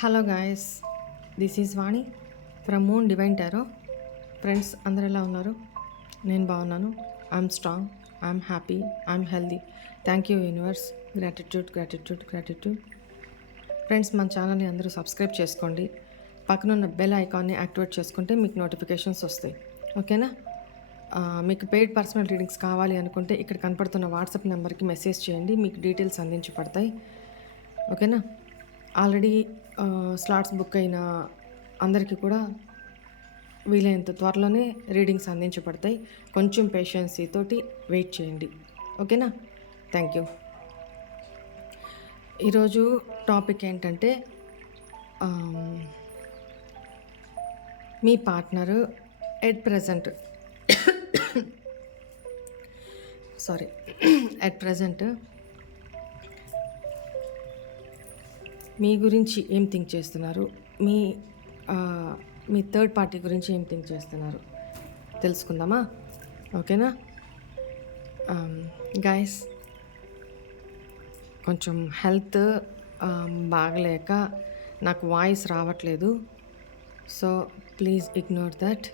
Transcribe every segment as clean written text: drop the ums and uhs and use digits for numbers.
Hello guys, this is Vani from moon divine tarot. Friends అందరు ఎలా ఉన్నారు? నేను బాగున్నాను. I'm strong, I'm happy, I'm healthy. Thank you universe. Gratitude. Friends, మన ఛానల్ని అందరూ సబ్స్క్రైబ్ చేసుకోండి. పక్కనున్న బెల్ ఐకాన్ని యాక్టివేట్ చేసుకుంటే మీకు నోటిఫికేషన్స్ వస్తాయి. ఓకేనా? మీకు పెయిడ్ పర్సనల్ రీడింగ్స్ కావాలి అనుకుంటే ఇక్కడ కనపడుతున్న వాట్సాప్ నెంబర్కి మెసేజ్ చేయండి, మీకు డీటెయిల్స్ అందించబడతాయి. ఓకేనా? ఆల్రెడీ స్లాట్స్ బుక్ అయిన అందరికీ కూడా వీలైనంత త్వరలోనే రీడింగ్స్ అందించబడతాయి. కొంచెం పేషెన్సీ తోటి వెయిట్ చేయండి. ఓకేనా? Thank you. ఈరోజు టాపిక్ ఏంటంటే, మీ పార్ట్నరు ఎట్ ప్రజెంట్ మీ గురించి ఏం థింక్ చేస్తున్నారు, మీ థర్డ్ పార్టీ గురించి ఏం థింక్ చేస్తున్నారు తెలుసుకుందామా? ఓకేనా గైస్? కొంచెం హెల్త్ బాగలేక నాకు వాయిస్ రావట్లేదు, సో ప్లీజ్ ఇగ్నోర్ దట్.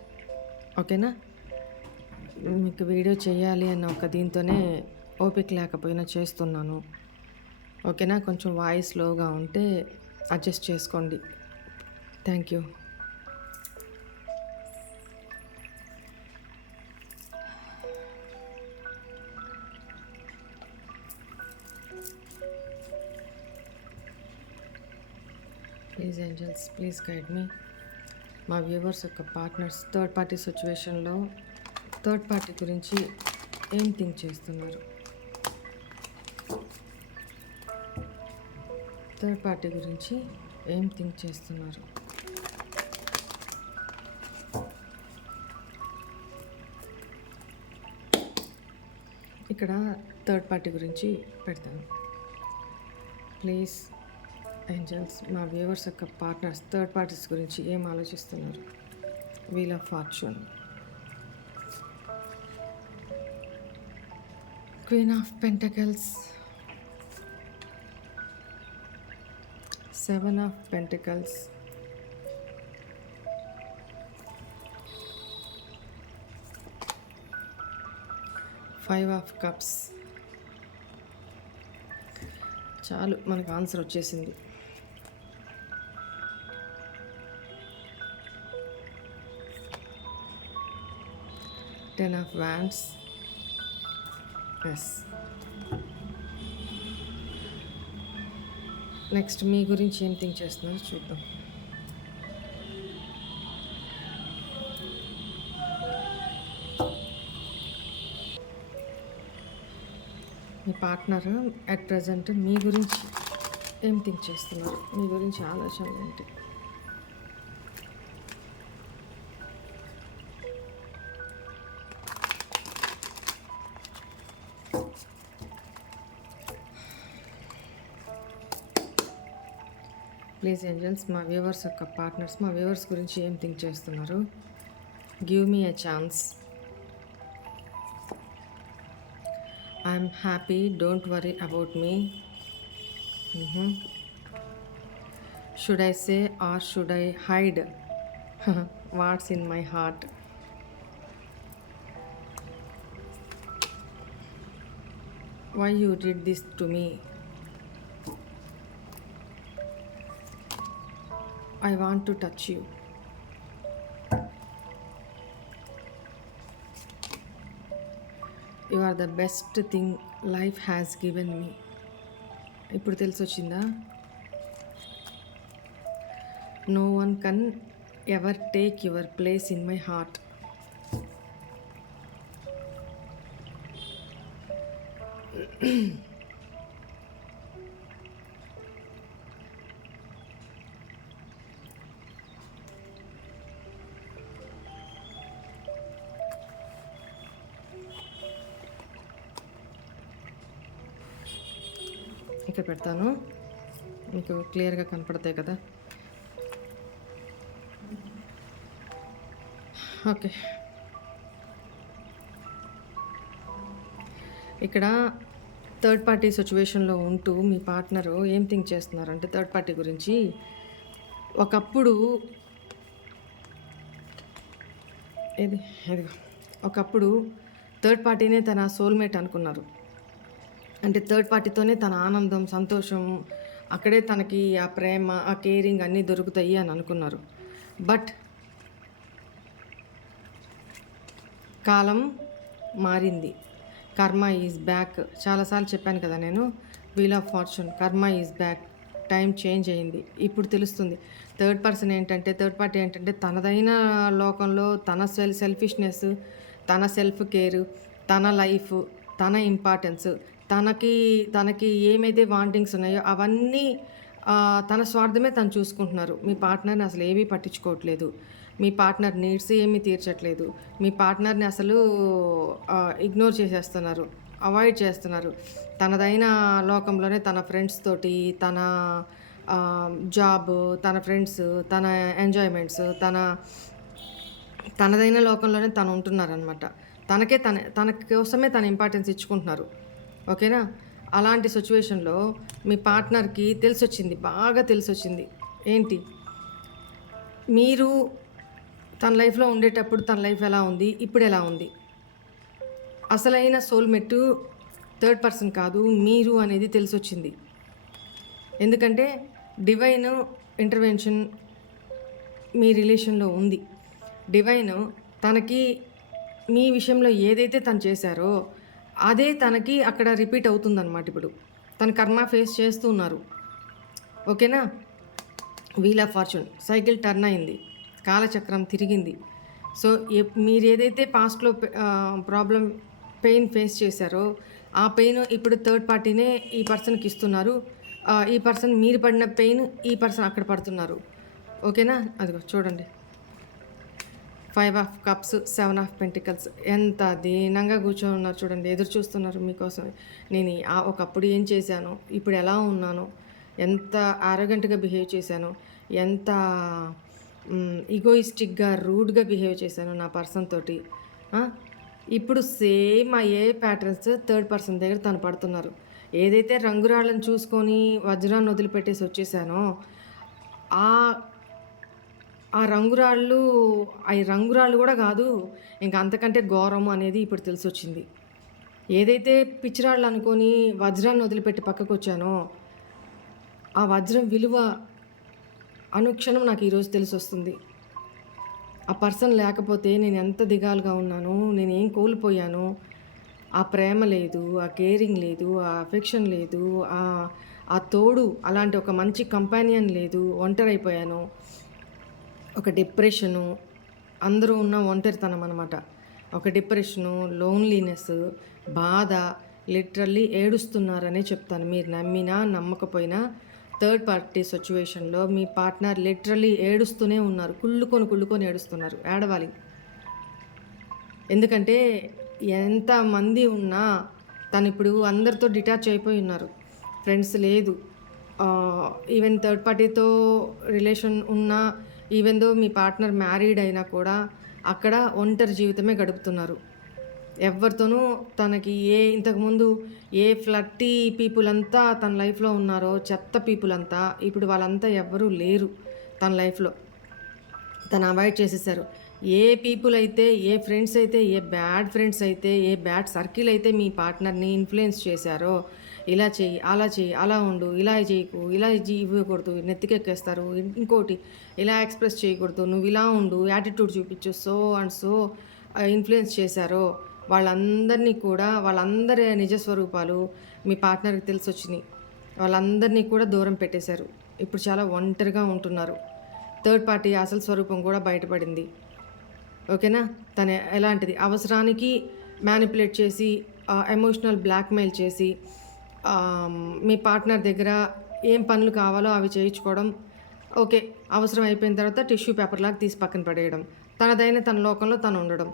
ఓకేనా? మీకు వీడియో చేయాలి అన్న ఒక దీంతోనే ఓపిక లేకపోయినా చేస్తున్నాను. ఓకేనా? కొంచెం వాయిస్ లోగా ఉంటే అడ్జస్ట్ చేసుకోండి. Thank you. Please angels, please guide me. మా వ్యూవర్స్ యొక్క పార్ట్నర్స్ థర్డ్ పార్టీ సిచ్యువేషన్లో థర్డ్ పార్టీ గురించి ఏం థింక్ చేస్తున్నారు? థర్డ్ పార్టీ గురించి ఏం థింక్ చేస్తున్నారు? ఇక్కడ థర్డ్ పార్టీ గురించి పెడతాను. ప్లీజ్ ఏంజల్స్, మా వ్యూవర్స్ యొక్క పార్ట్నర్స్ థర్డ్ పార్టీస్ గురించి ఏం ఆలోచిస్తున్నారు? Wheel of fortune, queen of pentacles, seven of pentacles, five of cups. చాలు, మనకు ఆన్సర్ వచ్చేసింది. Ten of wands. Yes. Next మీ గురించి ఏం థింక్ చేస్తున్నారో చూద్దాం. మీ పార్ట్నర్ అట్ ప్రజెంట్ మీ గురించి ఏం థింక్ చేస్తున్నారు? మీ గురించి ఆలోచనలు ఏంటి? ప్లీజ్ ఏంజల్స్, మా వ్యూవర్స్ యొక్క పార్ట్నర్స్ మా వ్యూవర్స్ గురించి ఏం థింక్ చేస్తున్నారు? Give me a chance. I'm happy, don't worry about me. Should I say or should I hide what's in my heart? Why you did this to me? I want to touch you. You are the best thing life has given me. ఇప్పుడు తెలిసొచ్చిందా? No one can ever take your place in my heart. ఇక్కడ పెడతాను, మీకు క్లియర్గా కనపడతాయి కదా. Okay, ఇక్కడ third party సిచ్యువేషన్లో ఉంటూ మీ పార్ట్నరు ఏం థింక్ చేస్తున్నారంటే థర్డ్ పార్టీ గురించి ఒకప్పుడు ఇది ఇదిగో ఒకప్పుడు థర్డ్ పార్టీనే తన సోల్మేట్ అనుకున్నారు. అంటే థర్డ్ పార్టీతోనే తన ఆనందం, సంతోషం, అక్కడే తనకి ఆ ప్రేమ, ఆ కేరింగ్ అన్నీ దొరుకుతాయి అని అనుకున్నారు. బట్ కాలం మారింది. కర్మ ఈజ్ బ్యాక్. చాలాసార్లు చెప్పాను కదా నేను, వీల్ ఆఫ్ ఫార్చ్యూన్, కర్మ ఈజ్ బ్యాక్. టైం చేంజ్ అయింది. ఇప్పుడు తెలుస్తుంది థర్డ్ పార్టీ ఏంటంటే తనదైన లోకంలో తన సెల్ఫిష్నెస్, తన సెల్ఫ్ కేర్, తన లైఫ్, తన ఇంపార్టెన్స్, తనకి ఏమైతే వాంటింగ్స్ ఉన్నాయో అవన్నీ తన స్వార్థమే తను చూసుకుంటున్నారు. మీ పార్ట్నర్ని అసలు ఏమీ పట్టించుకోవట్లేదు. మీ పార్ట్నర్ నీడ్స్ ఏమీ తీర్చట్లేదు. మీ పార్ట్నర్ని అసలు ఇగ్నోర్ చేసేస్తున్నారు, అవాయిడ్ చేస్తున్నారు. తనదైన లోకంలోనే తన ఫ్రెండ్స్ తోటి, తన జాబ్, తన ఫ్రెండ్స్, తన ఎంజాయ్మెంట్స్, తనదైన లోకంలోనే తను ఉంటున్నారనమాట. తన కోసమే తన ఇంపార్టెన్స్ ఇచ్చుకుంటున్నారు. ఓకేనా? అలాంటి సిచ్యువేషన్లో మీ పార్ట్నర్కి తెలిసొచ్చింది, బాగా తెలిసొచ్చింది. ఏంటి, మీరు తన లైఫ్లో ఉండేటప్పుడు తన లైఫ్ ఎలా ఉంది, ఇప్పుడు ఎలా ఉంది. అసలైన సోల్మేట్ థర్డ్ పర్సన్ కాదు, మీరు అనేది తెలిసొచ్చింది. ఎందుకంటే డివైన్ ఇంటర్వెన్షన్ మీ రిలేషన్లో ఉంది. డివైన్ తనకి మీ విషయంలో ఏదైతే తను చేశారో అదే తనకి అక్కడ రిపీట్ అవుతుందన్నమాట. ఇప్పుడు తన కర్మ ఫేస్ చేస్తూ ఉన్నారు. ఓకేనా? Wheel of fortune, cycle turn అయింది, కాలచక్రం తిరిగింది. సో మీరు ఏదైతే పాస్ట్లో పెయిన్ ఫేస్ చేశారో ఆ పెయిన్ ఇప్పుడు థర్డ్ పార్టీనే ఈ పర్సన్కి ఇస్తున్నారు. ఈ పర్సన్ మీరు పడిన పెయిన్ ఈ పర్సన్ అక్కడ పడుతున్నారు. ఓకేనా? అదిగో చూడండి, 5 ఆఫ్ కప్స్, 7 ఆఫ్ పెంటికల్స్. ఎంత దీనంగా కూర్చొని ఉన్నారు చూడండి, ఎదురు చూస్తున్నారు మీకోసం. నేను ఒకప్పుడు ఏం చేశాను, ఇప్పుడు ఎలా ఉన్నాను, ఎంత ఆరోగెంట్గా బిహేవ్ చేశాను, ఎంత ఈగోయిస్టిక్గా, రూడ్గా బిహేవ్ చేశాను నా పర్సన్ తోటి. ఇప్పుడు సేమ్ అయ్యే ప్యాటర్న్స్ థర్డ్ పర్సన్ దగ్గర తను పడుతున్నారు. ఏదైతే రంగురాళ్ళని చూసుకొని వజ్రాన్ని వదిలిపెట్టేసి వచ్చేసానో ఆ రంగురాళ్ళు కూడా కాదు, ఇంకా అంతకంటే ఘోరం అనేది ఇప్పుడు తెలిసొచ్చింది. ఏదైతే పిచ్చిరాళ్ళు అనుకొని వజ్రాన్ని వదిలిపెట్టి పక్కకు వచ్చానో ఆ వజ్రం విలువ అనుక్షణం నాకు ఈరోజు తెలిసొస్తుంది. ఆ పర్సన్ లేకపోతే నేను ఎంత దిగాలుగా ఉన్నాను, నేనేం కోల్పోయాను. ఆ ప్రేమ లేదు, ఆ కేరింగ్ లేదు, ఆ అఫెక్షన్ లేదు, ఆ తోడు, అలాంటి ఒక మంచి కంపానియన్ లేదు, ఒంటరైపోయాను. ఒక డిప్రెషను, అందరూ ఉన్న ఒంటరితనం అనమాట. ఒక డిప్రెషను, లోన్లీనెస్, బాధ, లిటరల్లీ ఏడుస్తున్నారనే చెప్తాను. మీరు నమ్మినా నమ్మకపోయినా థర్డ్ పార్టీ సిచ్యువేషన్లో మీ పార్ట్నర్ లిటరల్లీ ఏడుస్తూనే ఉన్నారు. కుళ్ళుకొని ఏడుస్తున్నారు. ఏడవాలి. ఎందుకంటే ఎంతమంది ఉన్నా తను ఇప్పుడు అందరితో డిటాచ్ అయిపోయి ఉన్నారు. ఫ్రెండ్స్ లేదు, ఈవెన్ థర్డ్ పార్టీతో రిలేషన్ ఉన్నా, ఈవెన్ దో మీ పార్ట్నర్ మ్యారీడ్ అయినా కూడా అక్కడ ఒంటరి జీవితమే గడుపుతున్నారు. ఎవరితోనూ తనకి ఇంతకుముందు ఏ ఫ్లర్టీ పీపుల్ అంతా తన లైఫ్లో ఉన్నారో, చెత్త పీపుల్ అంతా ఇప్పుడు వాళ్ళంతా ఎవ్వరూ లేరు తన లైఫ్లో. తను అవాయిడ్ చేసేసారు. ఏ పీపుల్ అయితే, ఏ ఫ్రెండ్స్ అయితే, ఏ బ్యాడ్ ఫ్రెండ్స్ అయితే, ఏ బ్యాడ్ సర్కిల్ అయితే మీ పార్ట్నర్ని ఇన్ఫ్లుయెన్స్ చేశారో, ఇలా చెయ్యి, అలా ఉండు, ఇలా చేయకు, ఇలా ఇవ్వకూడదు, నెత్తికెక్కేస్తారు, ఇంకోటి ఇలా ఎక్స్ప్రెస్ చేయకూడదు, నువ్వు ఇలా ఉండు, యాటిట్యూడ్ చూపించు, సో అండ్ సో ఇన్ఫ్లుయెన్స్ చేశారో వాళ్ళందరినీ కూడా, వాళ్ళందరి నిజస్వరూపాలు మీ పార్ట్నర్కి తెలిసి వచ్చినాయి. వాళ్ళందరినీ కూడా దూరం పెట్టేశారు. ఇప్పుడు చాలా ఒంటరిగా ఉంటున్నారు. థర్డ్ పార్టీ అసలు స్వరూపం కూడా బయటపడింది. ఓకేనా? తను ఎలాంటిది, అవసరానికి మ్యానిపులేట్ చేసి, ఎమోషనల్ బ్లాక్మెయిల్ చేసి, మీ పార్ట్నర్ దగ్గర ఏం పనులు కావాలో అవి చేయించుకోవడం. ఓకే, అవసరం అయిపోయిన తర్వాత టిష్యూ పేపర్ లాగా తీసి పక్కన పడేయడం. తనదైన తన లోకంలో తను ఉండడం,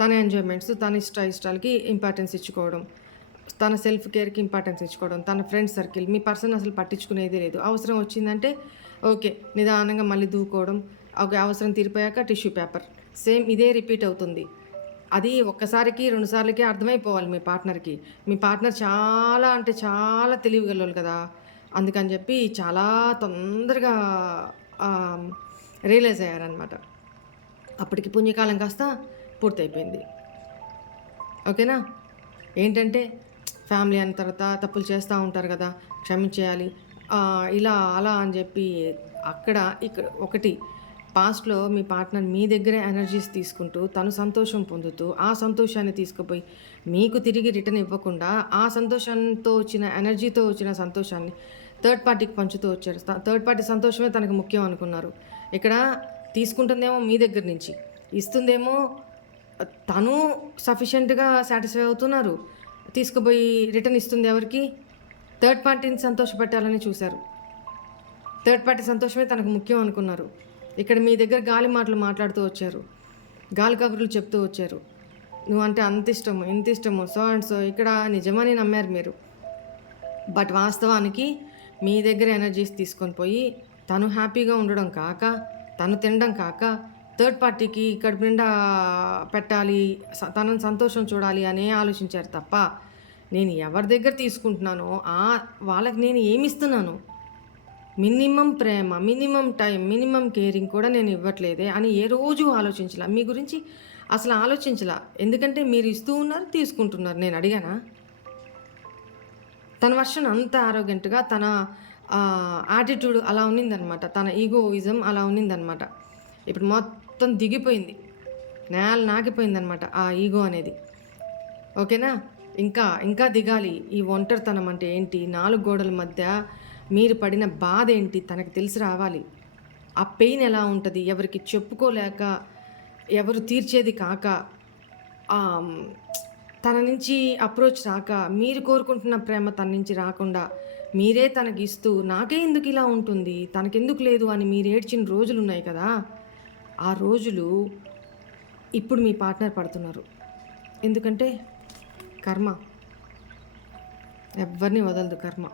తన ఎంజాయ్మెంట్స్, తన ఇష్టాలకి ఇంపార్టెన్స్ ఇచ్చుకోవడం, తన సెల్ఫ్ కేర్కి ఇంపార్టెన్స్ ఇచ్చుకోవడం, తన ఫ్రెండ్స్ సర్కిల్, మీ పర్సన్ అసలు పట్టించుకునేది లేదు. అవసరం వచ్చిందంటే ఓకే, నిదానంగా మళ్ళీ దూకోవడం. ఓకే, అవసరం తీరిపోయాక టిష్యూ పేపర్. సేమ్ ఇదే రిపీట్ అవుతుంది. అది ఒక్కసారికి 2 సార్లకి అర్థమైపోవాలి మీ పార్ట్నర్కి. మీ పార్ట్నర్ చాలా అంటే చాలా తెలివిగలవాళ్ళు కదా, అందుకని చెప్పి చాలా తొందరగా రియలైజ్ అయ్యారనమాట. అప్పటికి పుణ్యకాలం కాస్త పూర్తయిపోయింది. ఓకేనా? ఏంటంటే ఫ్యామిలీ అన్న తర్వాత తప్పులు చేస్తూ ఉంటారు కదా, క్షమించేయాలి ఇలా అలా అని చెప్పి అక్కడ ఇక్కడ ఒకటి పాస్ట్‌లో మీ పార్ట్నర్ మీ దగ్గరే ఎనర్జీస్ తీసుకుంటూ తను సంతోషం పొందుతూ ఆ సంతోషాన్ని తీసుకుపోయి మీకు తిరిగి రిటర్న్ ఇవ్వకుండా ఆ సంతోషంతో వచ్చిన ఎనర్జీతో వచ్చిన సంతోషాన్ని థర్డ్ పార్టీకి పంచుతూ వచ్చారు. థర్డ్ పార్టీ సంతోషమే తనకు ముఖ్యం అనుకున్నారు. ఇక్కడ తీసుకుంటుందేమో మీ దగ్గర నుంచి, ఇస్తుందేమో తను సఫిషియెంట్గా సాటిస్ఫై అవుతున్నారు. తీసుకుపోయి రిటర్న్ ఇస్తుంది ఎవరికి? థర్డ్ పార్టీని సంతోషపెట్టాలని చూశారు. థర్డ్ పార్టీ సంతోషమే తనకు ముఖ్యం అనుకున్నారు. ఇక్కడ మీ దగ్గర గాలి మాటలు మాట్లాడుతూ వచ్చారు, గాలి కబుర్లు చెప్తూ వచ్చారు. నువ్వంటే అంత ఇష్టము, ఇంత ఇష్టము, సో అండ్ సో. ఇక్కడ నిజమని నమ్మారు మీరు. బట్ వాస్తవానికి మీ దగ్గర ఎనర్జీస్ తీసుకొని పోయి తను హ్యాపీగా ఉండడం కాక, తను తినడం కాక, థర్డ్ పార్టీకి కడుపు నిండా పెట్టాలి, తనని సంతోషం చూడాలి అనే ఆలోచించారు తప్ప నేను ఎవరి దగ్గర తీసుకుంటున్నానో వాళ్ళకి నేను ఏమి ఇస్తున్నాను, మినిమం ప్రేమ, మినిమం టైం, మినిమం కేరింగ్ కూడా నేను ఇవ్వట్లేదే అని ఏ రోజు ఆలోచించలా. మీ గురించి అసలు ఆలోచించలా. ఎందుకంటే మీరు ఇస్తూ ఉన్నారు, తీసుకుంటున్నారు. నేను అడిగానా? తన వర్షన్ అంత ఆరోగ్యంట్గా, తన యాటిట్యూడ్ అలా ఉన్నిందనమాట, తన ఈగోయిజం అలా ఉన్నిందనమాట. ఇప్పుడు మొత్తం దిగిపోయింది, నేల నాకిపోయిందనమాట ఆ ఈగో అనేది. ఓకేనా? ఇంకా ఇంకా దిగాలి. ఈ ఒంటరితనం అంటే ఏంటి, 4 గోడల మధ్య మీరు పడిన బాధ ఏంటి తనకు తెలిసి రావాలి. ఆ పెయిన్ ఎలా ఉంటుంది, ఎవరికి చెప్పుకోలేక, ఎవరు తీర్చేది కాక, తన నుంచి అప్రోచ్ రాక, మీరు కోరుకుంటున్న ప్రేమ తన నుంచి రాకుండా మీరే తనకి ఇస్తూ నాకే ఎందుకు ఇలా ఉంటుంది, తనకెందుకు లేదు అని మీరు ఏడ్చిన రోజులు ఉన్నాయి కదా. ఆ రోజులు ఇప్పుడు మీ పార్ట్నర్ పడుతున్నారు. ఎందుకంటే కర్మ ఎవరిని వదలదు, కర్మ.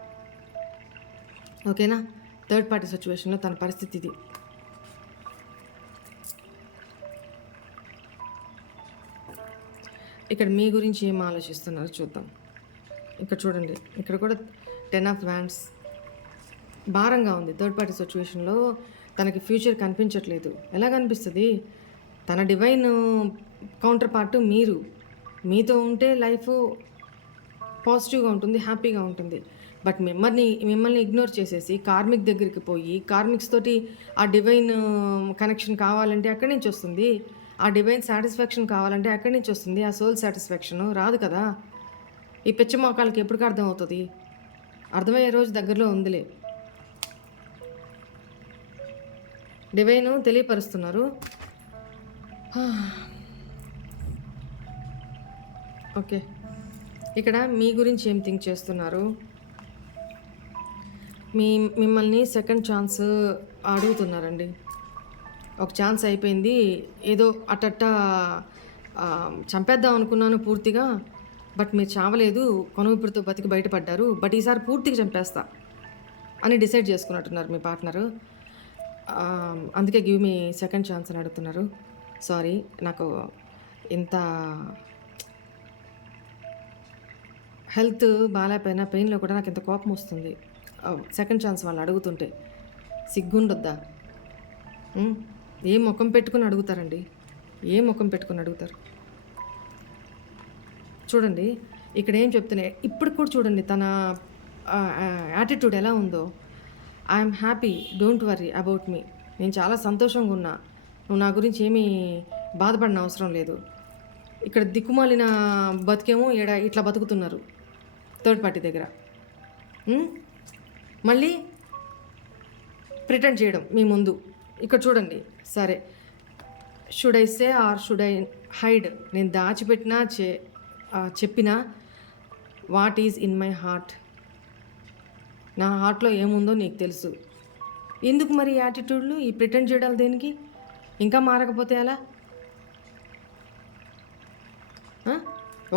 ఓకేనా? థర్డ్ పార్టీ సిచ్యువేషన్లో తన పరిస్థితి ఇది. ఇక్కడ మీ గురించి ఏం ఆలోచిస్తున్నారో చూద్దాం. ఇక్కడ చూడండి, ఇక్కడ కూడా 10 ఆఫ్ వ్యాండ్స్ భారంగా ఉంది. థర్డ్ పార్టీ సిచ్యువేషన్లో తనకి ఫ్యూచర్ కనిపించట్లేదు. ఎలా కనిపిస్తుంది? తన డివైన్ కౌంటర్ పార్ట్ మీరు. మీతో ఉంటే లైఫ్ పాజిటివ్గా ఉంటుంది, హ్యాపీగా ఉంటుంది. బట్ మిమ్మల్ని ఇగ్నోర్ చేసేసి కార్మిక్ దగ్గరికి పోయి కార్మిక్స్ తోటి ఆ డివైన్ కనెక్షన్ కావాలంటే ఎక్కడి నుంచి వస్తుంది? ఆ డివైన్ సాటిస్ఫాక్షన్ కావాలంటే ఎక్కడి నుంచి వస్తుంది? ఆ సోల్ సాటిస్ఫాక్షన్ రాదు కదా. ఈ పిచ్చ మోకాలకి ఎప్పటికీ అర్థమవుతుంది? అర్థమయ్యే రోజు దగ్గరలో ఉందిలే. డివైన్ తెలియపరుస్తున్నారు. ఓకే, ఇక్కడ మీ గురించి ఏం థింక్ చేస్తున్నారు? మిమ్మల్ని సెకండ్ ఛాన్స్ అడుగుతున్నారండి. ఒక ఛాన్స్ అయిపోయింది, ఏదో అట్టట్ట చంపేద్దాం అనుకున్నాను పూర్తిగా, బట్ మీరు చావలేదు, కొనువిపుడితో బతికి బయటపడ్డారు, బట్ ఈసారి పూర్తిగా చంపేస్తా అని డిసైడ్ చేసుకున్నట్టున్నారు మీ పార్ట్నరు. అందుకే గివ్ మీ సెకండ్ ఛాన్స్ అని అడుగుతున్నారు. సారీ, నాకు ఇంత హెల్త్ బాగాలేకపోయినా పెయిన్లో కూడా నాకు ఇంత కోపం వస్తుంది. సెకండ్ ఛాన్స్ వాళ్ళు అడుగుతుంటే సిగ్గుండొద్దా? ఏ ముఖం పెట్టుకుని అడుగుతారండి? ఏ ముఖం పెట్టుకుని అడుగుతారు? చూడండి ఇక్కడ ఏం చెప్తున్నాయి. ఇప్పుడు కూడా చూడండి తన యాటిట్యూడ్ ఎలా ఉందో. I'm happy, don't worry about me. నేను చాలా సంతోషంగా ఉన్నా, నువ్వు నా గురించి ఏమీ బాధపడిన అవసరం లేదు. ఇక్కడ దిక్కుమాలిన బతికేమో ఇట్లా బతుకుతున్నారు థర్డ్ పార్టీ దగ్గర. మళ్ళీ ప్రిటెండ్ చేయడం మీ ముందు. ఇక్కడ చూడండి, సరే should I say or should I hide? నేను దాచిపెట్టినా చెప్పినా what is in my heart, నా హార్ట్లో ఏముందో నీకు తెలుసు. ఎందుకు మరి యాటిట్యూడ్లు, ఈ ప్రిటెండ్ చేయడాలు దేనికి? ఇంకా మారకపోతే ఎలా?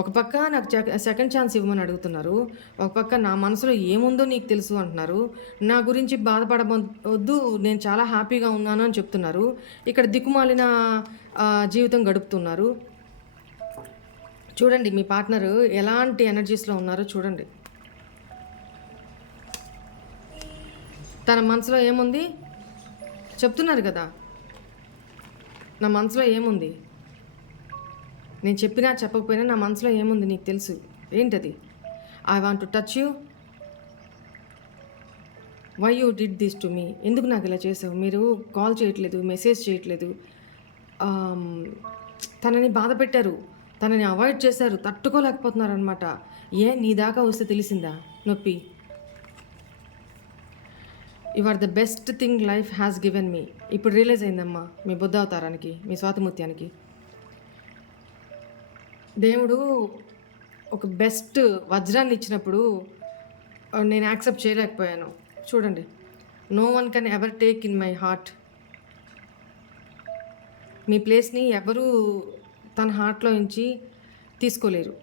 ఒక పక్క నాకు సెకండ్ ఛాన్స్ ఇవ్వమని అడుగుతున్నారు, ఒక పక్క నా మనసులో ఏముందో నీకు తెలుసు అంటున్నారు, నా గురించి బాధపడవద్దు, నేను చాలా హ్యాపీగా ఉన్నాను అని చెప్తున్నారు. ఇక్కడ దిక్కుమాలిన జీవితం గడుపుతున్నారు. చూడండి మీ పార్ట్నరు ఎలాంటి ఎనర్జీస్లో ఉన్నారో చూడండి. తన మనసులో ఏముంది చెప్తున్నారు కదా నా మనసులో ఏముంది. నేను చెప్పినా చెప్పకపోయినా నా మనసులో ఏముంది నీకు తెలుసు. ఏంటది? I want to touch you. Why you did this to me? ఎందుకు నాకు ఇలా చేసావు? మీరు కాల్ చేయట్లేదు, మెసేజ్ చేయట్లేదు. ఆమ్, తనని బాధ పెట్టారు, తనని అవాయిడ్ చేశారు, తట్టుకోలేకపోతున్నారు అనమాట. నీ దాకా వస్తే తెలిసిందా నొప్పి? You are the best thing life has given me. ఇప్పుడు రియలైజ్ అయిందమ్మా మీ బుద్ధ అవతారానికి, మీ స్వాతిముత్యానికి. దేవుడు ఒక బెస్ట్ వజ్రాన్ని ఇచ్చినప్పుడు నేను యాక్సెప్ట్ చేయలేకపోయాను. చూడండి, no one can ever take in my heart. మీ ప్లేస్ని ఎవరు తన హార్ట్లో నుంచి తీసుకోలేరు.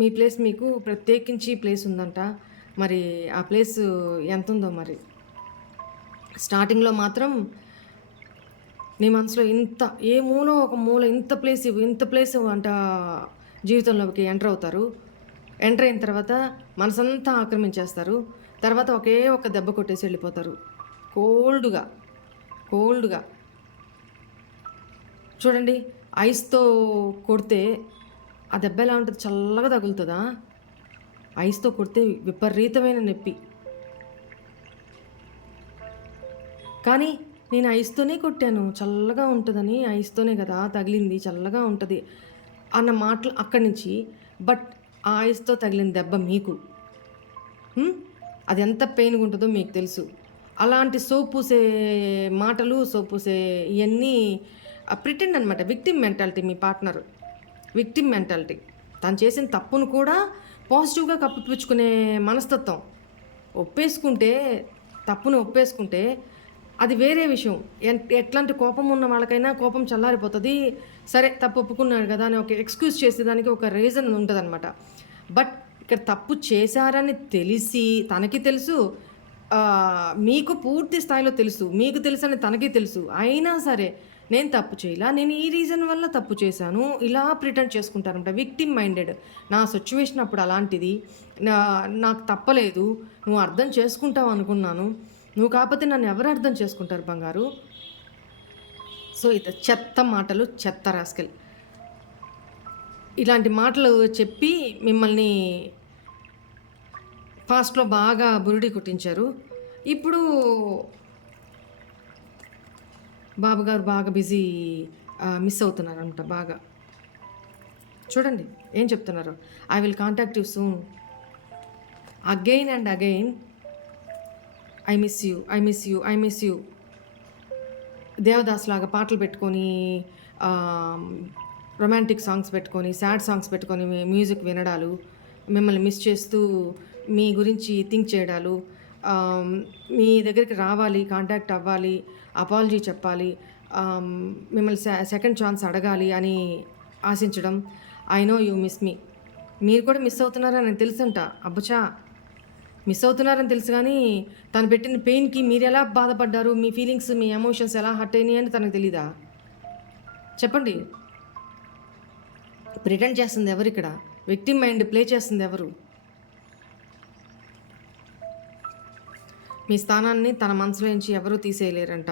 మీ ప్లేస్ మీకు ప్రత్యేకించి ప్లేస్ ఉందంట. మరి ఆ ప్లేస్ ఎంత ఉందో మరి. స్టార్టింగ్లో మాత్రం నీ మనసులో ఇంత ఏ మూల ఒక మూల ఇంత ప్లేస్ అంట జీవితంలోకి ఎంటర్ అవుతారు. ఎంటర్ అయిన తర్వాత మనసంతా ఆక్రమించేస్తారు. తర్వాత ఒకే ఒక దెబ్బ కొట్టేసి వెళ్ళిపోతారు కోల్డ్గా. చూడండి, ఐస్తో కొడితే ఆ దెబ్బ ఎలా ఉంటుంది? చల్లగా తగులుతుందా? ఐస్తో కొడితే విపరీతమైన నొప్పి. కానీ నేను ఐస్తోనే కొట్టాను, చల్లగా ఉంటుందని, ఐస్తోనే కదా తగిలింది, చల్లగా ఉంటుంది అన్న మాటలు అక్కడి నుంచి. బట్ ఆ ఐస్తో తగిలిన దెబ్బ మీకు అది ఎంత పెయిన్గా ఉంటుందో మీకు తెలుసు. అలాంటి సోపూసే మాటలు, సోపూసే ఇవన్నీ ప్రిటెండ్ అనమాట. Victim mentality. మీ పార్ట్నర్ విక్టిమ్ మెంటాలిటీ. తను చేసిన తప్పును కూడా పాజిటివ్గా కప్పిపుచ్చుకునే మనస్తత్వం. తప్పును ఒప్పేసుకుంటే అది వేరే విషయం. ఎట్లాంటి కోపం ఉన్న వాళ్ళకైనా కోపం చల్లారిపోతుంది. సరే, తప్పు ఒప్పుకున్నాడు కదా అని ఒక ఎక్స్క్యూజ్ చేసేదానికి ఒక రీజన్ ఉంటుంది అనమాట. బట్ ఇక్కడ తప్పు చేశారని తెలిసి తనకి తెలుసు, మీకు పూర్తి స్థాయిలో తెలుసు, మీకు తెలుసు అని తనకి తెలుసు. అయినా సరే నేను తప్పు చేయలా, నేను ఈ రీజన్ వల్ల తప్పు చేశాను, ఇలా ప్రిటెండ్ చేసుకుంటారనమాట. Victim minded. నా సిచ్యువేషన్ అప్పుడు అలాంటిది, నాకు తప్పలేదు, నువ్వు అర్థం చేసుకుంటావు అనుకున్నాను, నువ్వు కాకపోతే నన్ను ఎవరు అర్థం చేసుకుంటారు బంగారు. సో ఇది చెత్త మాటలు, చెత్త రాస్కెల్. ఇలాంటి మాటలు చెప్పి మిమ్మల్ని ఫాస్ట్లో బాగా బురుడి కొట్టించారు. ఇప్పుడు బాబుగారు బాగా బిజీ, మిస్ అవుతున్నారు అనమాట బాగా. చూడండి ఏం చెప్తున్నారు. I will contact you soon, again and again. I miss you. Devdas లాగా పాటలు పెట్టుకొని, రొమాంటిక్ సాంగ్స్ పెట్టుకొని, సాడ్ సాంగ్స్ పెట్టుకొని మ్యూజిక్ వినడాలు, మిమ్మల్ని మిస్ చేస్తూ మీ గురించి థింక్ చేయడాలు, మీ దగ్గరికి రావాలి, కాంటాక్ట్ అవ్వాలి, అపాలజీ చెప్పాలి, మిమ్మల్ని సెకండ్ ఛాన్స్ అడగాలి అని ఆశించడం. ఐ నో యూ మిస్ మీ. మీరు కూడా మిస్ అవుతున్నారని తెలుసంట. అబ్బచా, మిస్ అవుతున్నారని తెలుసు, కానీ తను పెట్టిన పెయిన్కి మీరు ఎలా బాధపడ్డారు, మీ ఫీలింగ్స్, మీ ఎమోషన్స్ ఎలా హర్ట్ అయినాయి అని తనకు తెలీదా? చెప్పండి. ప్రిటెండ్ చేస్తుంది ఎవరు ఇక్కడ? విక్టిమ్ మైండ్ ప్లే చేస్తుంది ఎవరు? మీ స్థానాన్ని తన మనసులో నుంచి ఎవరూ తీసేయలేరంట.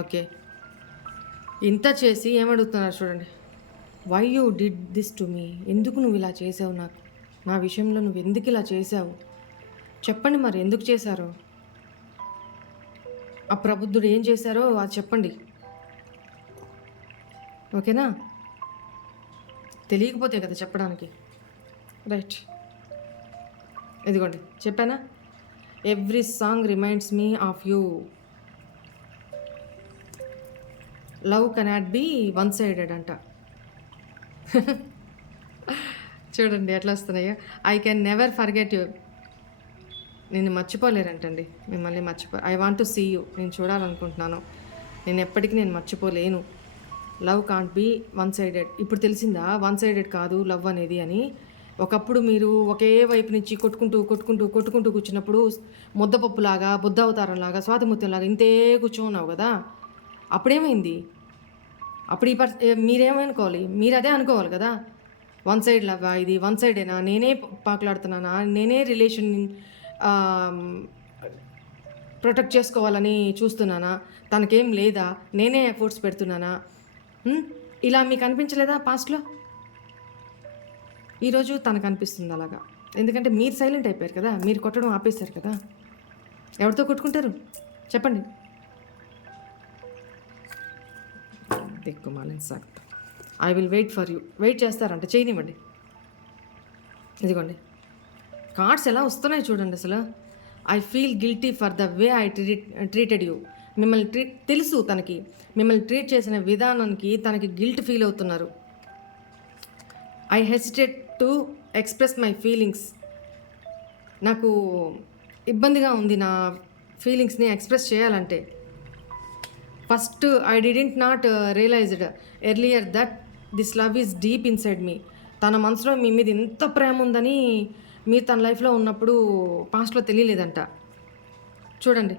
ఓకే, ఇంత చేసి ఏమడుగుతున్నారు చూడండి. Why you did this to me? ఎందుకు నువ్వు ఇలా చేసావు? నా విషయంలో నువ్వు ఎందుకు ఇలా చేసావు? చెప్పండి మరి, ఎందుకు చేశారో? ఆ ప్రబుద్ధుడు ఏం చేశారో అది చెప్పండి, ఓకేనా? తెలియకపోతే కదా చెప్పడానికి. రైట్, ఇదిగోండి చెప్పానా? Every song reminds me of you. Love cannot be one sided అంట. చూడండి ఎట్లా వస్తున్నాయో. I can never forget you. నేను మర్చిపోలేరంటండి, మిమ్మల్ని I want to see you. నేను చూడాలనుకుంటున్నాను, నేను ఎప్పటికీ మర్చిపోలేను. Love can't be one sided. ఇప్పుడు తెలిసిందా వన్ సైడెడ్ కాదు లవ్ అనేది అని? ఒకప్పుడు మీరు ఒకే వైపు నుంచి కొట్టుకుంటూ కూర్చున్నప్పుడు ముద్దపప్పులాగా, బుద్ధ అవతారంలాగా, స్వాతిముత్యంలాగా ఇంతే కూర్చోన్నావు కదా. అప్పుడేమైంది? అప్పుడు మీరేమనుకోవాలి? మీరు అదే అనుకోవాలి కదా. వన్ సైడ్ లవ్వా ఇది? వన్ సైడేనా? నేనే పాకులాడుతున్నానా? నేనే రిలేషన్ ప్రొటెక్ట్ చేసుకోవాలని చూస్తున్నానా, తనకేం లేదా, నేనే ఎఫర్ట్స్ పెడుతున్నానా? ఇలా మీకు అనిపించలేదా పాస్ట్లో? ఈరోజు తనకు అనిపిస్తుంది అలాగా. ఎందుకంటే మీరు సైలెంట్ అయిపోయారు కదా, మీరు కొట్టడం ఆపేశారు కదా. ఎవరితో కొట్టుకుంటారు చెప్పండి? దిక్కుమాలిన సాగుతా. I will wait for you. Wait చేస్తారంట, చేయనివ్వండి. ఇదిగోండి కార్డ్స్ ఎలా వస్తున్నాయి చూడండి. అసలు I feel guilty for the way I treated you. మిమ్మల్ని తెలుసు తనకి, మిమ్మల్ని ట్రీట్ చేసిన విధానానికి తనకి గిల్ట్ ఫీల్ అవుతున్నారు. I hesitate to express my feelings. నాకు ఇబ్బందిగా ఉంది నా ఫీలింగ్స్ని ఎక్స్ప్రెస్ చేయాలంటే. First I didn't not realized earlier that this love is deep inside me. తన మనసులో మీ మీద ఎంత ప్రేమ ఉందని మీరు తన లైఫ్లో ఉన్నప్పుడు పాస్ట్లో తెలియలేదంట. చూడండి,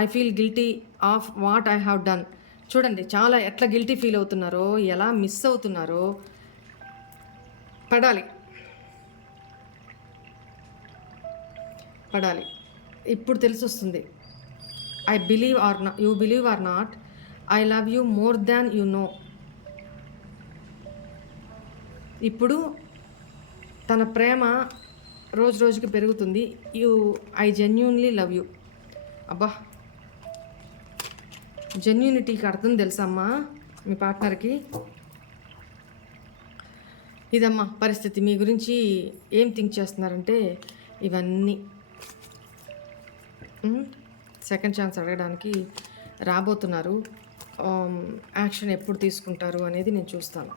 I feel guilty of what I have done. చూడండి చాలా ఎట్లా గిల్టీ ఫీల్ అవుతున్నారో, ఎలా మిస్ అవుతున్నారో. పడాలి పడాలి ఇప్పుడు తెలిసి వస్తుంది. I believe are not, you believe are not, I love you more than you know. ఇప్పుడు తన ప్రేమ రోజు రోజుకి పెరుగుతుంది. I genuinely love you. అబ్బా, జెన్యూనిటీకి అర్థం తెలుసమ్మా మీ పార్ట్నర్కి. ఇదమ్మా పరిస్థితి. మీ గురించి ఏం థింక్ చేస్తున్నారంటే ఇవన్నీ సెకండ్ ఛాన్స్ అడగడానికి రాబోతున్నారు. యాక్షన్ ఎప్పుడు తీసుకుంటారు అనేది నేను చూస్తాను.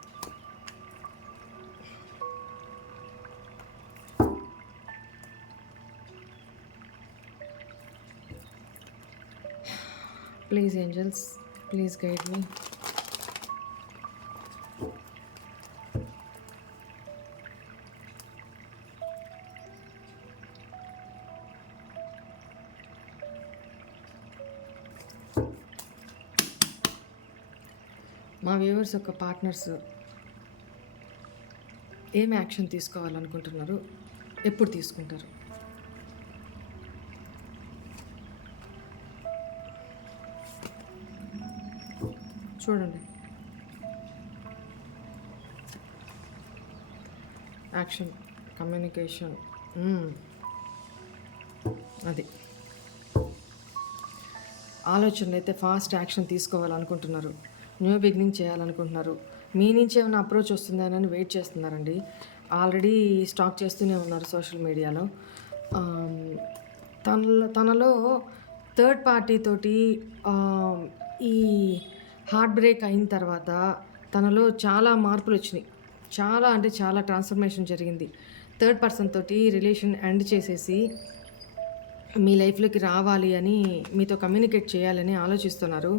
Please angels, please guide me. మా వ్యూవర్స్ యొక్క పార్ట్నర్స్ ఏం యాక్షన్ తీసుకోవాలనుకుంటున్నారు, ఎప్పుడు తీసుకుంటారు? చూడండి, యాక్షన్, కమ్యూనికేషన్, అది ఆలోచనలు అయితే ఫాస్ట్ యాక్షన్ తీసుకోవాలనుకుంటున్నారు, న్యూ బిగినింగ్ చేయాలనుకుంటున్నారు. మీ నుంచి ఏమైనా అప్రోచ్ వస్తుందని వెయిట్ చేస్తున్నారండి. ఆల్రెడీ స్టాక్ చేస్తూనే ఉన్నారు సోషల్ మీడియాలో. తనలో థర్డ్ పార్టీ తోటి ఈ హార్ట్ బ్రేక్ అయిన తర్వాత తనలో చాలా మార్పులు వచ్చినాయి. చాలా అంటే చాలా ట్రాన్స్ఫర్మేషన్ జరిగింది. థర్డ్ పర్సన్ తోటి రిలేషన్ ఎండ్ చేసేసి మీ లైఫ్లోకి రావాలి అని, మీతో కమ్యూనికేట్ చేయాలని ఆలోచిస్తున్నారు.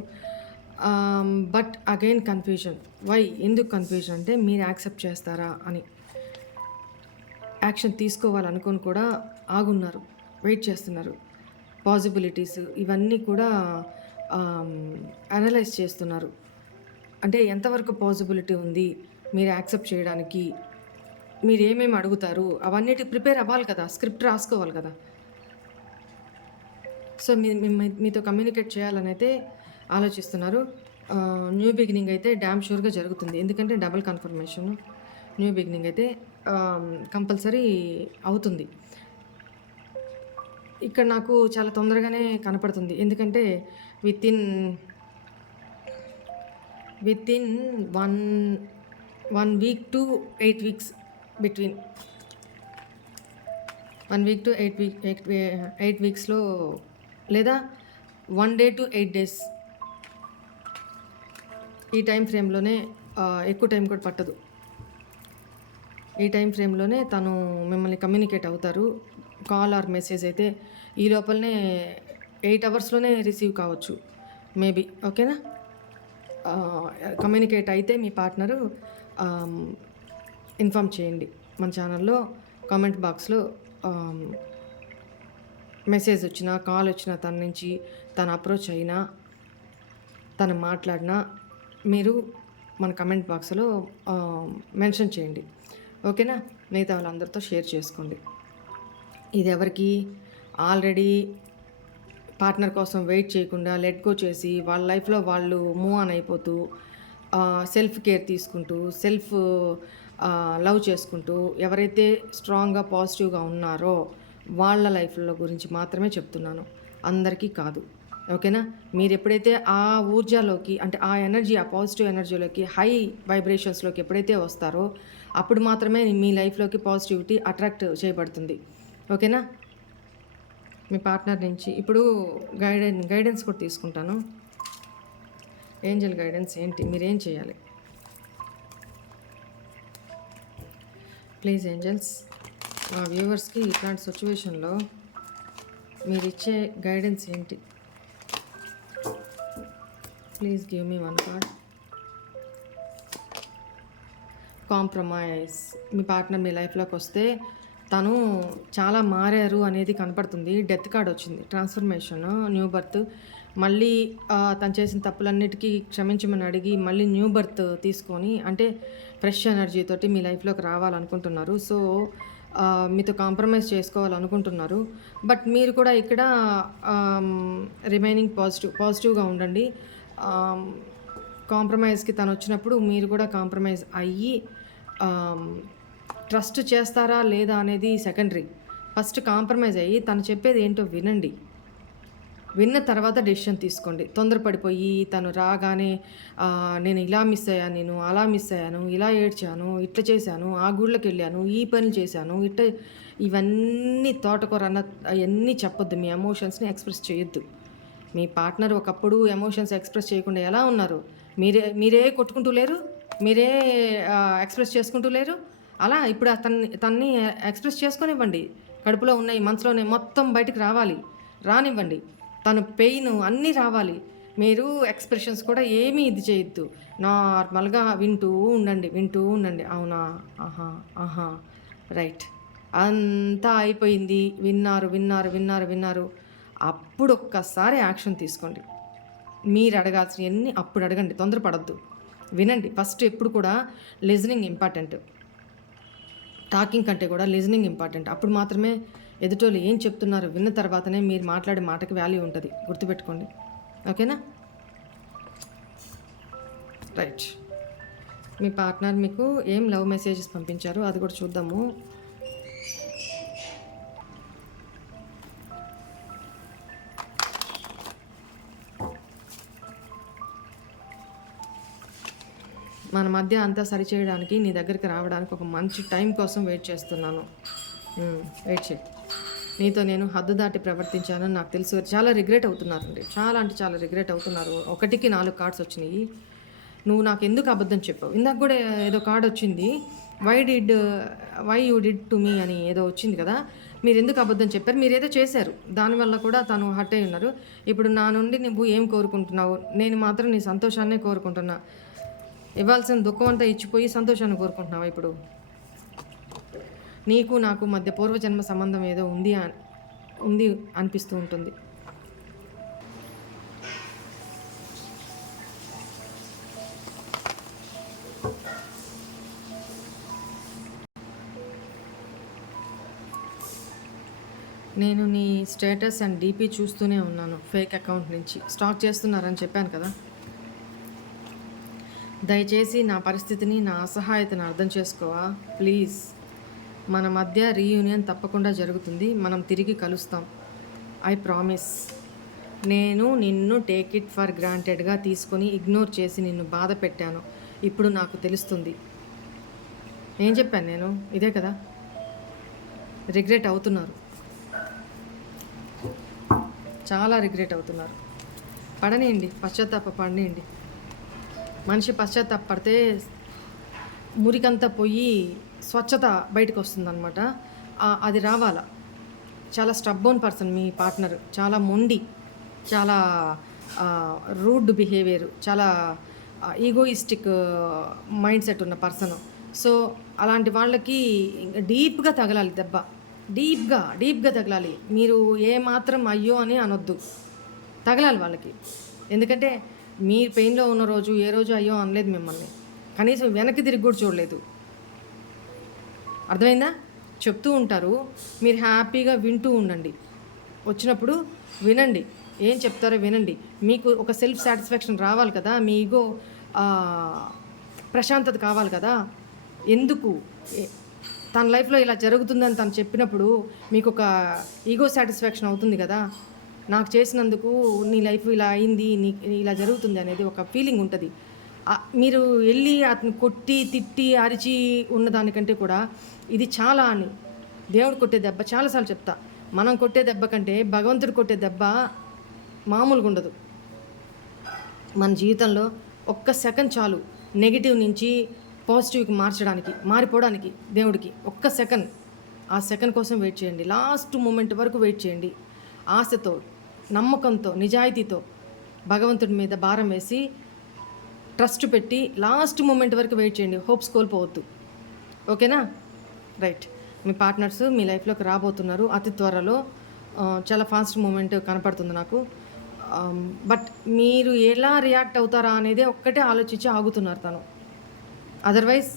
But again confusion. వై, ఎందుకు కన్ఫ్యూజన్ అంటే మీరు యాక్సెప్ట్ చేస్తారా అని. యాక్షన్ తీసుకోవాలనుకొని కూడా ఆగున్నారు, వెయిట్ చేస్తున్నారు. పాసిబిలిటీస్ ఇవన్నీ కూడా అనలైజ్ చేస్తున్నారు. అంటే ఎంతవరకు పాసిబిలిటీ ఉంది మీరు యాక్సెప్ట్ చేయడానికి, మీరు ఏమేమి అడుగుతారు అవన్నిటి ప్రిపేర్ అవ్వాలి కదా, స్క్రిప్ట్ రాసుకోవాలి కదా. సో మీతో కమ్యూనికేట్ చేయాలని అయితే ఆలోచిస్తున్నారు. న్యూ బిగినింగ్ అయితే డ్యామ్ షూర్గా జరుగుతుంది. ఎందుకంటే డబుల్ కన్ఫర్మేషన్. న్యూ బిగినింగ్ అయితే కంపల్సరీ అవుతుంది. ఇక్కడ నాకు చాలా తొందరగానే కనపడుతుంది. ఎందుకంటే with in 1 week to 8 weeks, between 1 week to 8 weeksలో, లేదా 1 day to 8 days, ఈ టైం ఫ్రేమ్లోనే, ఎక్కువ టైం కూడా పట్టదు. ఈ టైం ఫ్రేమ్లోనే తను మిమ్మల్ని కమ్యూనికేట్ అవుతారు. కాల్ ఆర్ మెసేజ్ అయితే ఈ లోపలనే 8 hours రిసీవ్ కావచ్చు మేబీ. ఓకేనా? కమ్యూనికేట్ అయితే మీ పార్ట్నరు ఇన్ఫామ్ చేయండి. మన ఛానల్లో కామెంట్ బాక్స్లో మెసేజ్ వచ్చినా, కాల్ వచ్చినా, తన నుంచి తను అప్రోచ్ అయినా, తను మాట్లాడినా మీరు మన కమెంట్ బాక్స్లో మెన్షన్ చేయండి. ఓకేనా? మిగతా వాళ్ళందరితో షేర్ చేసుకోండి. ఇది ఎవరికి ఆల్రెడీ పార్ట్నర్ కోసం వెయిట్ చేయకుండా లెట్ గో చేసి వాళ్ళ లైఫ్లో వాళ్ళు మూవ్ ఆన్ అయిపోతూ సెల్ఫ్ కేర్ తీసుకుంటూ సెల్ఫ్ లవ్ చేసుకుంటూ ఎవరైతే స్ట్రాంగ్గా పాజిటివ్గా ఉన్నారో వాళ్ళ లైఫ్లో గురించి మాత్రమే చెప్తున్నాను, అందరికీ కాదు. ఓకేనా? మీరు ఎప్పుడైతే ఆ ఊర్జాలోకి అంటే ఆ ఎనర్జీ ఆ పాజిటివ్ ఎనర్జీలోకి హై వైబ్రేషన్స్లోకి ఎప్పుడైతే వస్తారో అప్పుడు మాత్రమే మీ లైఫ్లోకి పాజిటివిటీ అట్రాక్ట్ చేయబడుతుంది. ఓకేనా? మీ పార్ట్నర్ నుంచి ఇప్పుడు గైడెన్స్ కూడా తీసుకుంటాను. ఏంజల్ గైడెన్స్ ఏంటి, మీరేం చేయాలి? ప్లీజ్ ఏంజల్స్, మా వ్యూవర్స్కి ఇట్లాంటి సిచ్యువేషన్లో మీరు ఇచ్చే గైడెన్స్ ఏంటి? Please give me one card. Compromise. మీ పార్ట్నర్ మీ లైఫ్లోకి వస్తే తను చాలా మారారు అనేది కనపడుతుంది. డెత్ కార్డ్ వచ్చింది, ట్రాన్స్ఫర్మేషన్, న్యూ బర్త్. మళ్ళీ తను చేసిన తప్పులన్నిటికీ క్షమించమని అడిగి మళ్ళీ న్యూ బర్త్ తీసుకొని అంటే ఫ్రెష్ ఎనర్జీతోటి మీ లైఫ్లోకి రావాలనుకుంటున్నారు. సో మీతో కాంప్రమైజ్ చేసుకోవాలనుకుంటున్నారు. బట్ మీరు కూడా ఇక్కడ రిమైనింగ్ పాజిటివ్గా ఉండండి. కాంప్రమైజ్కి తను వచ్చినప్పుడు మీరు కూడా కాంప్రమైజ్ అయ్యి ట్రస్ట్ చేస్తారా లేదా అనేది సెకండరీ. ఫస్ట్ కాంప్రమైజ్ అయ్యి తను చెప్పేది ఏంటో వినండి. విన్న తర్వాత డెసిషన్ తీసుకోండి. తొందరపడిపోయి తను రాగానే నేను ఇలా మిస్ అయ్యాను, నేను అలా మిస్ అయ్యాను, ఇలా ఏడ్చాను, ఇట్లా చేశాను, ఆ గుళ్ళకి వెళ్ళాను, ఈ పనులు చేశాను, ఇవన్నీ తోటకూర అన్న అవన్నీ చెప్పొద్దు. మీ ఎమోషన్స్ని ఎక్స్ప్రెస్ చేయొద్దు. మీ పార్ట్నర్ ఒకప్పుడు ఎమోషన్స్ ఎక్స్ప్రెస్ చేయకుండా ఎలా ఉన్నారు? మీరే కొట్టుకుంటూ లేరు, మీరే ఎక్స్ప్రెస్ చేసుకుంటూ లేరు. అలా ఇప్పుడు తన్ని ఎక్స్ప్రెస్ చేసుకొనివ్వండి. కడుపులో ఉన్నాయి, మనసులోనే మొత్తం బయటికి రానివ్వండి. తను పెయిన్ అన్నీ రావాలి. మీరు ఎక్స్ప్రెషన్స్ కూడా ఏమీ ఇది చేయొద్దు. నార్మల్గా వింటూ ఉండండి. అవునా, ఆహా రైట్, అంతా అయిపోయింది. విన్నారు. అప్పుడు ఒక్కసారి యాక్షన్ తీసుకోండి. మీరు అడగాల్సినవన్నీ అప్పుడు అడగండి, తొందరపడద్దు. వినండి. ఫస్ట్ ఎప్పుడు కూడా లిజనింగ్ ఇంపార్టెంట్, టాకింగ్ కంటే కూడా లిజనింగ్ ఇంపార్టెంట్. అప్పుడు మాత్రమే ఎదుటోళ్ళు ఏం చెప్తున్నారు విన్న తర్వాతనే మీరు మాట్లాడే మాటకి వాల్యూ ఉంటుంది. గుర్తుపెట్టుకోండి. ఓకేనా? రైట్. మీ పార్ట్నర్ మీకు ఏం లవ్ మెసేజెస్ పంపించారు అది కూడా చూద్దాము. మన మధ్య అంతా సరిచేయడానికి నీ దగ్గరికి రావడానికి ఒక మంచి టైం కోసం వెయిట్ చేస్తున్నాను. వెయిట్ చేయి. నీతో నేను హద్దు దాటి ప్రవర్తించానని నాకు తెలుసు. చాలా రిగ్రెట్ అవుతున్నారండి, చాలా రిగ్రెట్ అవుతున్నారు. 1కి 4 కార్డ్స్ వచ్చినాయి. నువ్వు నాకు ఎందుకు అబద్ధం చెప్పావు? ఇందాక కూడా ఏదో కార్డ్ వచ్చింది, why you did to me అని ఏదో వచ్చింది కదా. మీరు ఎందుకు అబద్ధం చెప్పారు? మీరు ఏదో చేశారు, దానివల్ల కూడా తను హర్ట్ అయి ఉన్నారు. ఇప్పుడు నా నుండి నువ్వు ఏం కోరుకుంటున్నావు? నేను మాత్రం నీ సంతోషాన్నే కోరుకుంటున్నా. ఇవ్వాల్సిన దుఃఖం అంతా ఇచ్చిపోయి సంతోషాన్ని కోరుకుంటున్నావా? ఇప్పుడు నీకు నాకు మధ్య పూర్వజన్మ సంబంధం ఏదో ఉంది అనిపిస్తూ ఉంటుంది. నేను నీ స్టేటస్ అండ్ డీపీ చూస్తూనే ఉన్నాను. ఫేక్ అకౌంట్ నుంచి స్టాక్ చేస్తున్నారని చెప్పాను కదా. దయచేసి నా పరిస్థితిని, నా అసహాయతను అర్థం చేసుకోవా ప్లీజ్. మన మధ్య రీయూనియన్ తప్పకుండా జరుగుతుంది. మనం తిరిగి కలుస్తాం. I promise. నేను నిన్ను టేక్ ఇట్ ఫర్ గ్రాంటెడ్గా తీసుకొని ఇగ్నోర్ చేసి నిన్ను బాధ పెట్టాను. ఇప్పుడు నాకు తెలుస్తుంది. ఏం చెప్పాను నేను? ఇదే కదా. రిగ్రెట్ అవుతున్నారు, చాలా రిగ్రెట్ అవుతున్నారు. పడనియండి, పడనియండి. మనిషి పడితే మురికంతా పోయి స్వచ్ఛత బయటకు వస్తుందన్నమాట. అది రావాలా. చాలా స్టబ్బోన్ పర్సన్ మీ పార్ట్నర్, చాలా మొండి, చాలా రూడ్ బిహేవియర్, చాలా ఈగోయిస్టిక్ మైండ్ సెట్ ఉన్న పర్సన్. సో అలాంటి వాళ్ళకి డీప్గా తగలాలి దెబ్బ, డీప్గా తగలాలి. మీరు ఏమాత్రం అయ్యో అని అనొద్దు, తగలాలి వాళ్ళకి. ఎందుకంటే మీరు పెయిన్లో ఉన్న రోజు ఏ రోజు అయ్యో అనలేదు మిమ్మల్ని, కనీసం వెనక్కి తిరిగి కూడా చూడలేదు. అర్థమైందా? చెప్తూ ఉంటారు, మీరు హ్యాపీగా వింటూ ఉండండి. వచ్చినప్పుడు వినండి, ఏం చెప్తారో వినండి. మీకు ఒక సెల్ఫ్ సాటిస్ఫాక్షన్ రావాలి కదా, మీ ఈగో ప్రశాంతత కావాలి కదా. ఎందుకు తన లైఫ్లో ఇలా జరుగుతుందని తను చెప్పినప్పుడు మీకు ఒక ఈగో సాటిస్ఫాక్షన్ అవుతుంది కదా. నాకు చేసినందుకు నీ లైఫ్ ఇలా అయింది, నీ ఇలా జరుగుతుంది అనేది ఒక ఫీలింగ్ ఉంటుంది. మీరు వెళ్ళి అతను కొట్టి తిట్టి అరిచి ఉన్నదానికంటే కూడా ఇది చాలా అని దేవుడు కొట్టే దెబ్బ చాలాసార్లు చెప్తా, మనం కొట్టే దెబ్బ కంటే భగవంతుడు కొట్టే దెబ్బ మామూలుగా ఉండదు. మన జీవితంలో ఒక్క సెకండ్ చాలు నెగిటివ్ నుంచి పాజిటివ్కి మారిపోవడానికి. దేవుడికి ఒక్క సెకండ్, ఆ సెకండ్ కోసం వెయిట్ చేయండి. లాస్ట్ మూమెంట్ వరకు వెయిట్ చేయండి. ఆశతో, నమ్మకంతో, నిజాయితీతో భగవంతుడి మీద భారం వేసి ట్రస్ట్ పెట్టి లాస్ట్ మూమెంట్ వరకు వెయిట్ చేయండి. హోప్స్ కోల్పోవద్దు. ఓకేనా? రైట్. మీ పార్ట్నర్స్ మీ లైఫ్లోకి రాబోతున్నారు అతి త్వరలో. చాలా ఫాస్ట్ మూమెంట్ కనపడుతుంది నాకు. బట్ మీరు ఎలా రియాక్ట్ అవుతారా అనేదే ఒక్కటే ఆలోచించి ఆగుతున్నారు తను. అదర్వైజ్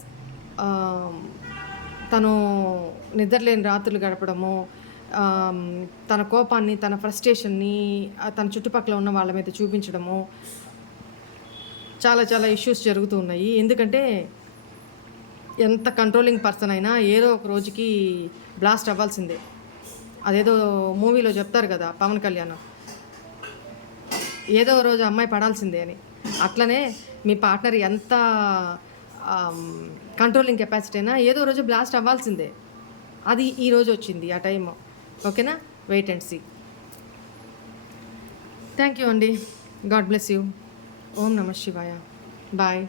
తను నిద్రలేని రాత్రులు గడపడము, తన కోపాన్ని, తన ఫ్రస్ట్రేషన్ని తన చుట్టుపక్కల ఉన్న వాళ్ళ మీద చూపించడము, చాలా చాలా ఇష్యూస్ జరుగుతూ ఉన్నాయి. ఎందుకంటే ఎంత కంట్రోలింగ్ పర్సన్ అయినా ఏదో ఒక రోజుకి బ్లాస్ట్ అవ్వాల్సిందే. అదేదో మూవీలో చెప్తారు కదా పవన్ కళ్యాణ్, ఏదో రోజు అమ్మాయి పడాల్సిందే అని. అట్లనే మీ పార్ట్నర్ ఎంత కంట్రోలింగ్ కెపాసిటీ అయినా ఏదో రోజు బ్లాస్ట్ అవ్వాల్సిందే. అది ఈరోజు వచ్చింది ఆ టైం. ఓకేనా? Wait and see. Thank you అండి. God bless you. ఓం నమః శివాయ. బాయ్.